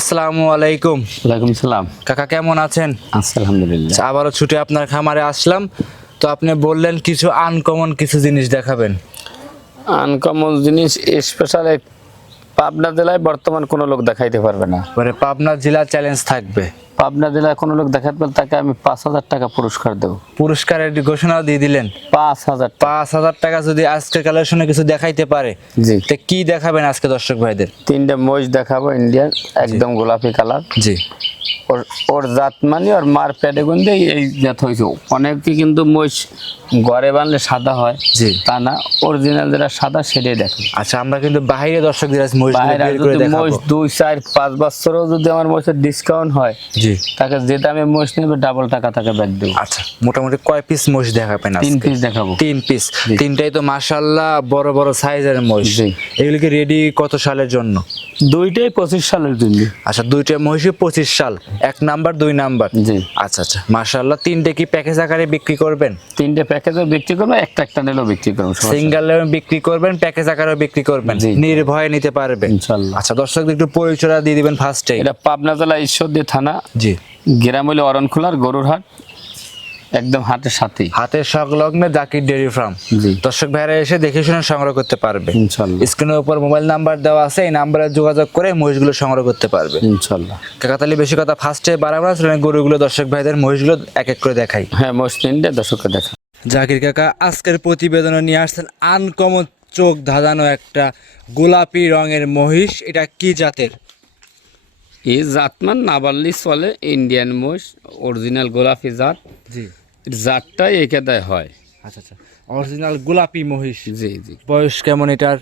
আসসালামু আলাইকুম। ওয়ালাইকুম সালাম। কাকা কেমন আছেন? আলহামদুলিল্লাহ। আচ্ছা, আবারও ছুটে আপনার খামারে আসলাম। তো আপনি বললেন কিছু আনকমন কিছু জিনিস দেখাবেন। আনকমন জিনিস স্পেশাল পাবনা জেলায় বর্তমান কোনো লোক দেখাইতে পারবে না। মানে পাবনা জেলা চ্যালেঞ্জ থাকবে। পাবনা জেলায় কোনো লোক দেখাতে পারলে তাকে আমি পাঁচ হাজার টাকা পুরস্কার দেবো। পুরস্কারের ঘোষণাও দিয়ে দিলেন। পাঁচ হাজার পাঁচ হাজার টাকা যদি আজকের কালেকশনে কিছু দেখাইতে পারে জি। তো কি দেখাবেন আজকে দর্শক ভাইদের? তিনটা মহিষ দেখাবো ইন্ডিয়ান একদম গোলাপি কালার জি। ওর ওর জাত মানে ওর মার প্যাডে গন্ধে এই জাত হয়েছে। অনেকে কিন্তু মহিষ ঘরে বানলে সাদা হয় জি। তা না অরিজিনাল যেটা সাদা সেটাই দেখে আচ্ছা আমরা কিন্তু বাইরে দর্শকদের আজ যদি মহিষ দুই চার পাঁচ বছরও যদি আমার মহিষের ডিসকাউন্ট হয় জি। তাকে যে দামে মহিষ নেবে ডাবল টাকা তাকে ব্যাক দেবো। আচ্ছা মোটামুটি কয় পিস মহিষ দেখাবেন তিন পিস দেখাবো। তিন পিস তিনটাই তো মাশাল্লাহ বড় বড় সাইজের মহিষ। জি। এগুলিকে রেডি কত সালের জন্য? দুইটাই পঁচিশ সালের জন্য। আচ্ছা দুইটা মহিষই পঁচিশ সাল। এক নাম্বার দুই নাম্বার। জি। আচ্ছা আচ্ছা। মাশাল্লাহ তিনটে কি প্যাকেজ আকারে বিক্রি করবেন? তিনটে প্যাকেজও বিক্রি করব একটা একটা নিলেও বিক্রি করব সমস্যা নেই। সিঙ্গেল বিক্রি করবেন প্যাকেজ আকারেও বিক্রি করবেন। নির্ভয়ে নিতে পারবেন। ইনশাআল্লাহ। আচ্ছা দর্শকদের একটু পরিচয় দিয়ে দিবেন ফার্স্টে এটা পাবনা জেলা ঈশ্বরদী থানা জি। গ্রাম হইলে অরণখোলার গরুর হাট একদম হাটের সাথেই। হাতের সংলগ্নে জাকির ডেয়ারি ফার্ম। জি। দর্শক ভাইরা এসে দেখে শুনে সংগ্রহ করতে পারবে। স্ক্রিনের উপর মোবাইল নাম্বার দেওয়া আছে এই নাম্বারে যোগাযোগ করে মহিষগুলো সংগ্রহ করতে পারবে। ইনশাল্লাহ। কাকাতালি বেশি কথা ফার্স্টে বাড়াবো না গরুগুলো দর্শক ভাইদের মহিষগুলো এক এক করে দেখাই। হ্যাঁ মোস্ট তিনটে দর্শককে দেখা জাকির কাকা আজকের প্রতিবেদনে নিয়ে আসছেন আনকমন চোখ ধাঁধানো একটা গোলাপি রঙের মহিষ। এটা কি জাতের? এই জাতমান না বাড়লেই চলে ইন্ডিয়ান মহিষ অরিজিনাল গোলাপি জাত। জি। জাতটাই একেদায় হয়। আচ্ছা আচ্ছা। অরিজিনাল গোলাপি মহিষ। জি জি। বয়স কেমন এটার?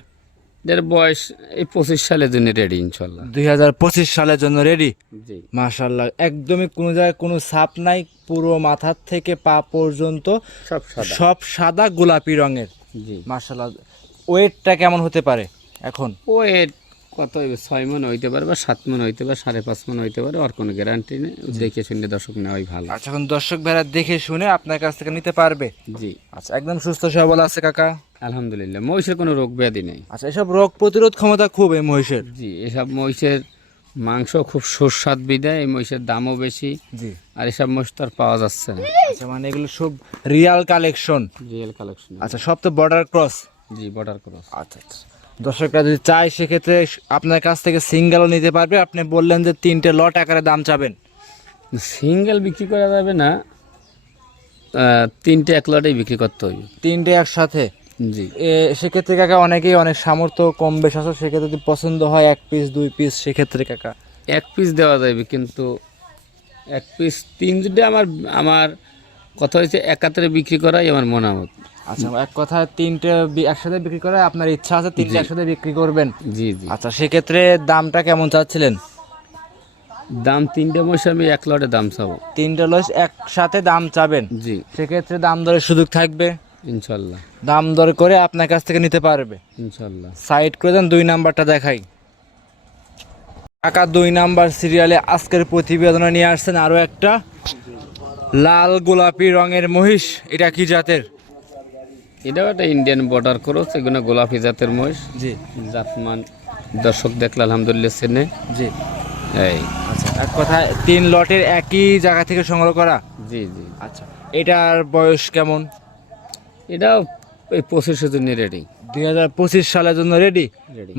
এর বয়স এই পঁচিশ সালের জন্য রেডি ইনশাল্লাহ। দুই হাজার পঁচিশ সালের জন্য রেডি জি। মাশাল্লাহ একদমই কোনো জায়গায় কোনো ছাপ নাই পুরো মাথার থেকে পা পর্যন্ত সব সাদা। সব সাদা গোলাপি রঙের। জি। মাশাল্লাহ ওয়েটটা কেমন হতে পারে এখন? ও এর কত ছয় মন হইতে পারে বা সাত মন হইতে পারে সাড়ে পাঁচ মন হইতে পারে আর কোনো গ্যারান্টি নেই। দেখে শুনে দর্শক নেওয়াই ভালো। আচ্ছা এখন দর্শক ভাইরা দেখে শুনে আপনার কাছ থেকে নিতে পারবে। জি। আচ্ছা একদম সুস্থ সবল আছে কাকা। আলহামদুলিল্লাহ মহিষের কোনো রোগ ব্যাধি নেই। আচ্ছা এসব রোগ প্রতিরোধ ক্ষমতা খুব এই মহিষের। জি এসব মহিষের মাংস খুব সুস্বাদ বিদায় এই মহিষের দামও বেশি। জি। আর এসব মহিষ তো আর পাওয়া যাচ্ছে না। আচ্ছা মানে এগুলো সব রিয়াল কালেকশন রিয়াল কালেকশন আচ্ছা সব তো বর্ডার ক্রস জি বর্ডার ক্রস আচ্ছা আচ্ছা। দর্শকরা যদি চায় সেক্ষেত্রে আপনার কাছ থেকে সিঙ্গেলও নিতে পারবে। আপনি বললেন যে তিনটে লট আকারে দাম চাবেন। সিঙ্গেল বিক্রি করা যাবে না। তিনটে এক লটেই বিক্রি করতে হবে তিনটে একসাথে? জি। সেক্ষেত্রে কাকা অনেকেই অনেক সামর্থ্য কম বেশ আছে সেক্ষেত্রে যদি পছন্দ হয় এক পিস দুই পিস সেক্ষেত্রে কাকা? এক পিস দেওয়া যাবে কিন্তু এক পিস তিন যদি আমার আমার কথা হয়েছে একাত্রে বিক্রি করাই আমার মনামত। আচ্ছা এক কথা তিনটে একসাথে বিক্রি করে আপনার ইচ্ছা আছে তিনটে একসাথে বিক্রি করবেন? জি জি। আচ্ছা সেক্ষেত্রে দামটা কেমন চাচ্ছিলেন? দাম তিনটে মহিষ আমি এক লটে দাম চাবো। তিনটে লস একসাথে দাম চাবেন? জি। সেক্ষেত্রে দাম দরের সুযোগ থাকবে? ইনশাল্লাহ। দাম দর করে আপনার কাছ থেকে নিতে পারবে। ইনশাল্লাহ। সাইড করে দেন দুই নাম্বারটা দেখাই। টাকা দুই নাম্বার সিরিয়ালে আজকের প্রতিবেদনে নিয়ে আসছেন আরও একটা। লাল গোলাপি রঙের মহিষ এটা কি জাতের? এটাও একটা ইন্ডিয়ান বর্ডার ক্রস এগুলো গোলাপি জাতের মহিষ। জি। জাতমান দর্শক দেখলে আলহামদুলিল্লাহ চেনে। জি। এই। আচ্ছা এক কথা তিন লটের একই জায়গা থেকে সংগ্রহ করা? জি জি। আচ্ছা এটার বয়স কেমন? এটাও এই পঁচিশের জন্য রেডি দুই হাজার পঁচিশ সালের জন্য রেডি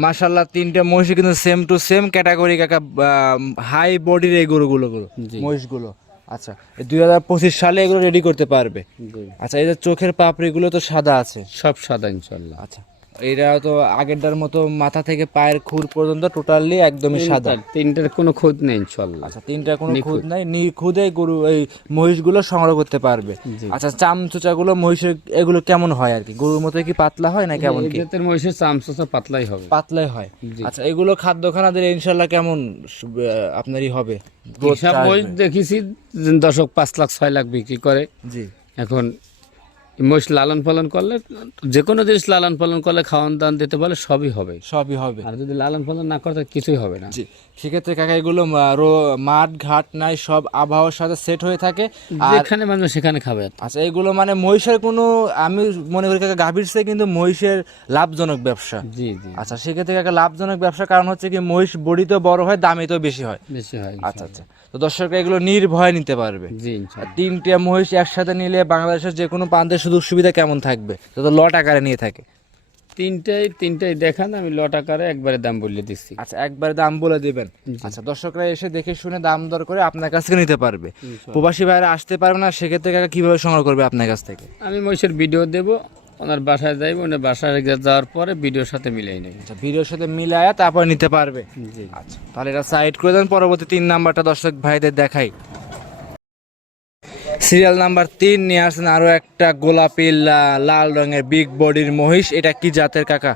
মাসাল্লাহ তিনটে মহিষ কিন্তু সেম টু সেম ক্যাটাগরি কাকা হাই বডির এই গরুগুলো গুলো মহিষগুলো। আচ্ছা দুই হাজার পঁচিশ সালে এগুলো রেডি করতে পারবে? আচ্ছা এদের চোখের পাপড়িগুলো তো সাদা আছে। সব সাদা ইনশাল্লাহ। আচ্ছা। এটা তো আগেরটার মতো মাথা থেকে পায়ের খুর পর্যন্ত টোটালি একদমই সাদা। তিনটার- তিনটার কোনো খোঁজ নেই ইনশাল্লাহ আচ্ছা তিনটা কোনো। খুদ নাই নিখুদে গরু এই মহিষগুলো সংগ্রহ করতে পারবে। আচ্ছা চামচুচাগুলো মহিষের এগুলো কেমন হয় আর কি? গরুর মতো কি পাতলা হয় না কেমন কি? জাতের মহিষের চামচা পাতলাই হবে। পাতলাই হয়। আচ্ছা এগুলো খাদ্য খানা ইনশাল্লাহ কেমন আপনারই হবে? হিসাব মহিষ দেখেছি দশক পাঁচ লাখ ছয় লাখ বিক্রি করে। জি। এখন মহিষ লালন পালন করলে যে কোনো জিনিস লালন পালন করলে খাওয়ান দান দিতে পারলে সবই হবে। সবই হবে। আর যদি লালন পালন না করে কিছুই হবে না। জি সেক্ষেত্রে কাকা এগুলো মাঠ ঘাট নাই সব আবহাওয়ার সাথে সেট হয়ে থাকে। আর যেখানে মানুষ সেখানে খাবে। আচ্ছা এগুলো মানে মহিষের কোনো আমি মনে করি কাকা গাভীর চেয়ে কিন্তু মহিষের লাভজনক ব্যবসা। জি জি। আচ্ছা সেক্ষেত্রে কাকা লাভজনক ব্যবসা কারণ হচ্ছে কি মহিষ বড়িতেও বড় হয় দামিতেও বেশি হয়। বেশি হয় আচ্ছা আচ্ছা। তো দর্শকরা এগুলো নির্ভয় নিতে পারবে। জি তিনটে মহিষ একসাথে নিলে বাংলাদেশের যে কোনো প্রান্তের সুযোগ সুবিধা কেমন থাকবে? যত লট আকারে নিয়ে থাকে। তিনটাই তিনটাই দেখান আমি লট আকারে একবারে দাম বলে দিচ্ছি। আচ্ছা একবারে দাম বলে দিবেন। আচ্ছা দর্শকরা এসে দেখে শুনে দাম দর করে আপনার কাছ থেকে নিতে পারবে। প্রবাসী ভাইরা আসতে পারবে না সেক্ষেত্রে কাকা কীভাবে সংগ্রহ করবে আপনার কাছ থেকে? আমি মহিষের ভিডিও দেব ওনার বাসায় যাইব ওনার বাসায় যাওয়ার পরে ভিডিওর সাথে মিলাই নেব। আচ্ছা ভিডিওর সাথে মিলায়া তারপর নিতে পারবে। আচ্ছা তাহলে এটা সাইড করে দেন পরবর্তী তিন নাম্বারটা দর্শক ভাইদের দেখাই। সিরিয়াল নাম্বার তিন নিয়ে আসছেন আরও একটা গোলাপি লাল রঙের বিগ বডির মহিষ। এটা কি জাতের কাকা?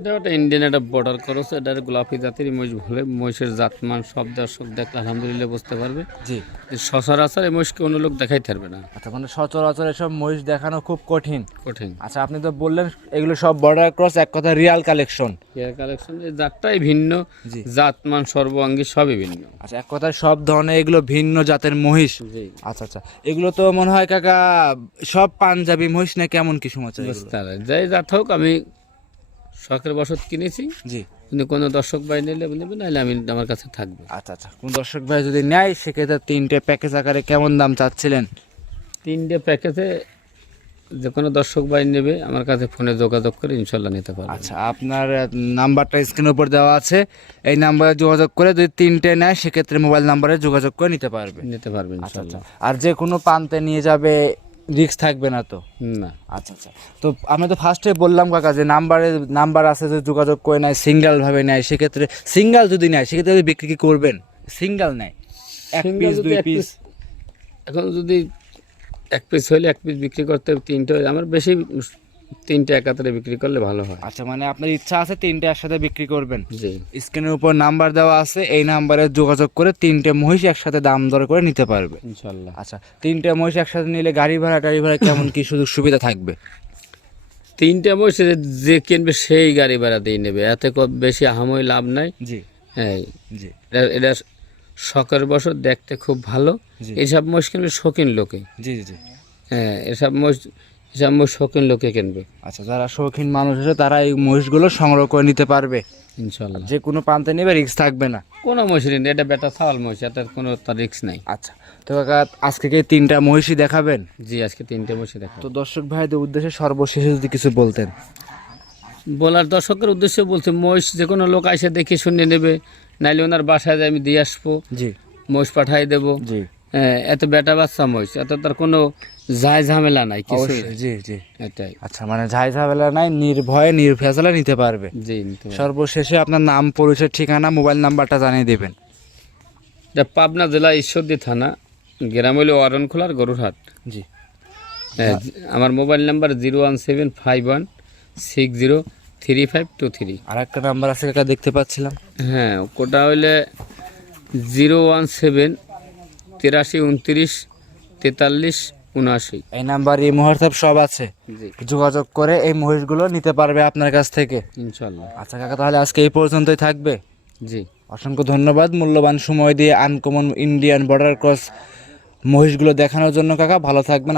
এটা ওটা ইন্ডিয়ান একটা বর্ডার করস এটা গোলাপি জাতির মহিষ ভুলে মহিষের জাতমান সব দর্শক দেখলে আলহামদুলিল্লাহ বুঝতে পারবে। জি। যে সচরাচর এই মহিষকে অন্য লোক দেখাই থাকবে না। আচ্ছা মানে সচরাচর এসব মহিষ দেখানো খুব কঠিন। কঠিন। আচ্ছা আপনি তো বললেন এগুলো সব বর্ডার ক্রস এক কথা রিয়াল কালেকশন রিয়াল কালেকশন এই জাতটাই ভিন্ন জি। জাতমান সর্বাঙ্গী সবই ভিন্ন। আচ্ছা এক কথায় সব ধরনের এগুলো ভিন্ন জাতের মহিষ। জি। আচ্ছা আচ্ছা এগুলো তো মনে হয় কাকা সব পাঞ্জাবি মহিষ না কেমন কি সমাচার যাই জাত হোক আমি শখের বসত কিনেছি। জি। কিন্তু কোনো দর্শক ভাই নিলে নেবে নাহলে আমি আমার কাছে থাকবে। আচ্ছা আচ্ছা। কোন দর্শক ভাই যদি নেয় সেক্ষেত্রে তিনটে প্যাকেজ আকারে কেমন দাম চাচ্ছিলেন? তিনটে প্যাকেজে যে কোনো দর্শক ভাই নেবে আমার কাছে ফোনে যোগাযোগ করে ইনশাল্লাহ নিতে পারবে। আচ্ছা আপনার নাম্বারটা স্ক্রিনের উপর দেওয়া আছে। এই নাম্বারে যোগাযোগ করে যদি তিনটে নেয় সেক্ষেত্রে মোবাইল নাম্বারে যোগাযোগ করে নিতে পারবে। নিতে পারবে আচ্ছা আচ্ছা। আর যে কোনো প্রান্তে নিয়ে যাবে রিস্ক থাকবে না তো। না। আচ্ছা আচ্ছা। তো আমি তো ফার্স্টে বললাম কাকা যে নাম্বারে নাম্বার আছে যে যোগাযোগ করে নেয় সিঙ্গেলভাবে নেয় সেক্ষেত্রে সিঙ্গেল যদি নেয় সেক্ষেত্রে যদি বিক্রি কি করবেন? সিঙ্গেল নেয়। এক পিস দুই এক পিস এখন যদি এক পিস হলে এক পিস বিক্রি করতে হবে তিনটে হইলে আমার বেশি তিনটে একাত্তরে বিক্রি করলে ভালো হয়। আচ্ছা মানে আপনার ইচ্ছা আছে তিনটে একসাথে বিক্রি করবেন? জি। স্ক্রিনের উপর নাম্বার দেওয়া আছে এই নাম্বারে যোগাযোগ করে তিনটে মহিষ একসাথে দাম দর করে নিতে পারবে। ইনশাল্লাহ। আচ্ছা তিনটে মহিষ একসাথে নিলে গাড়ি ভাড়া টাড়ি ভাড়া কেমন কি সুযোগ সুবিধা থাকবে? তিনটে মহিষ যে কিনবে সেই গাড়ি ভাড়া দিয়ে নেবে। এতে বেশি আহামই লাভ নাই। জি। হ্যাঁ। জি। এটা এটা শখের বছর দেখতে খুব ভালো। জি। এইসব মোষ কিনবে শৌখিন লোকে। জি জি জি। হ্যাঁ এসব এসব মোষ শৌখিন লোকে কিনবে। আচ্ছা যারা শৌখিন মানুষ আছে তারা এই মহিষগুলো সংগ্রহ করে নিতে পারবে। ইনশাল্লাহ। যে কোনো প্রান্তে নেবে রিস্ক থাকবে না। কোনো মহিষ নেই এটা বেটা ছাওয়াল মহিষ এটার কোনো তার রিক্স নাই। আচ্ছা তো কাকা আজকে কি তিনটা মহিষই দেখাবেন? জি আজকে তিনটে মহিষ দেখা তো দর্শক ভাইদের উদ্দেশ্যে সর্বশেষে যদি কিছু বলতেন। বলার দর্শকের উদ্দেশ্যে বলছে মহিষ যে কোনো লোক এসে দেখে শুনে নেবে নাইলে ওনার বাসায় আমি দিয়ে আসব জি। মহিষ পাঠাই দেবো। জি। হ্যাঁ, এত বেটা বাচ্চা মহিষ এত তার কোনো যায় ঝামেলা নাই কিছু জি জি। এটাই। আচ্ছা মানে ঝাই ঝামেলা নাই নির্ভয়ে নির্ভেজালে নিতে পারবে। জি সর্বশেষে আপনার নাম পরিচয় ঠিকানা মোবাইল নাম্বারটা জানিয়ে দেবেন। এটা পাবনা জেলা ঈশ্বরদী থানা গ্রাম হইল অরণখোলার গরুরহাট। জি। হ্যাঁ, আমার mobile number zero one seven five one six zero three five two three. আর একটা নাম্বার আছে কাকা দেখতে পাচ্ছিলাম। হ্যাঁ ওটা হইলে জিরো ওয়ান সেভেন তিরাশি উনত্রিশ তেতাল্লিশ উনআশি। এই নাম্বার এই মুহূর্তে সব আছে। জি। যোগাযোগ করে এই মহিষগুলো নিতে পারবে আপনার কাছ থেকে। ইনশাল্লাহ আচ্ছা কাকা তাহলে আজকে এই পর্যন্তই থাকবে। জি। অসংখ্য ধন্যবাদ মূল্যবান সময় দিয়ে আনকমন ইন্ডিয়ান বর্ডার ক্রস মহিষগুলো দেখানোর জন্য কাকা। ভালো থাকবেন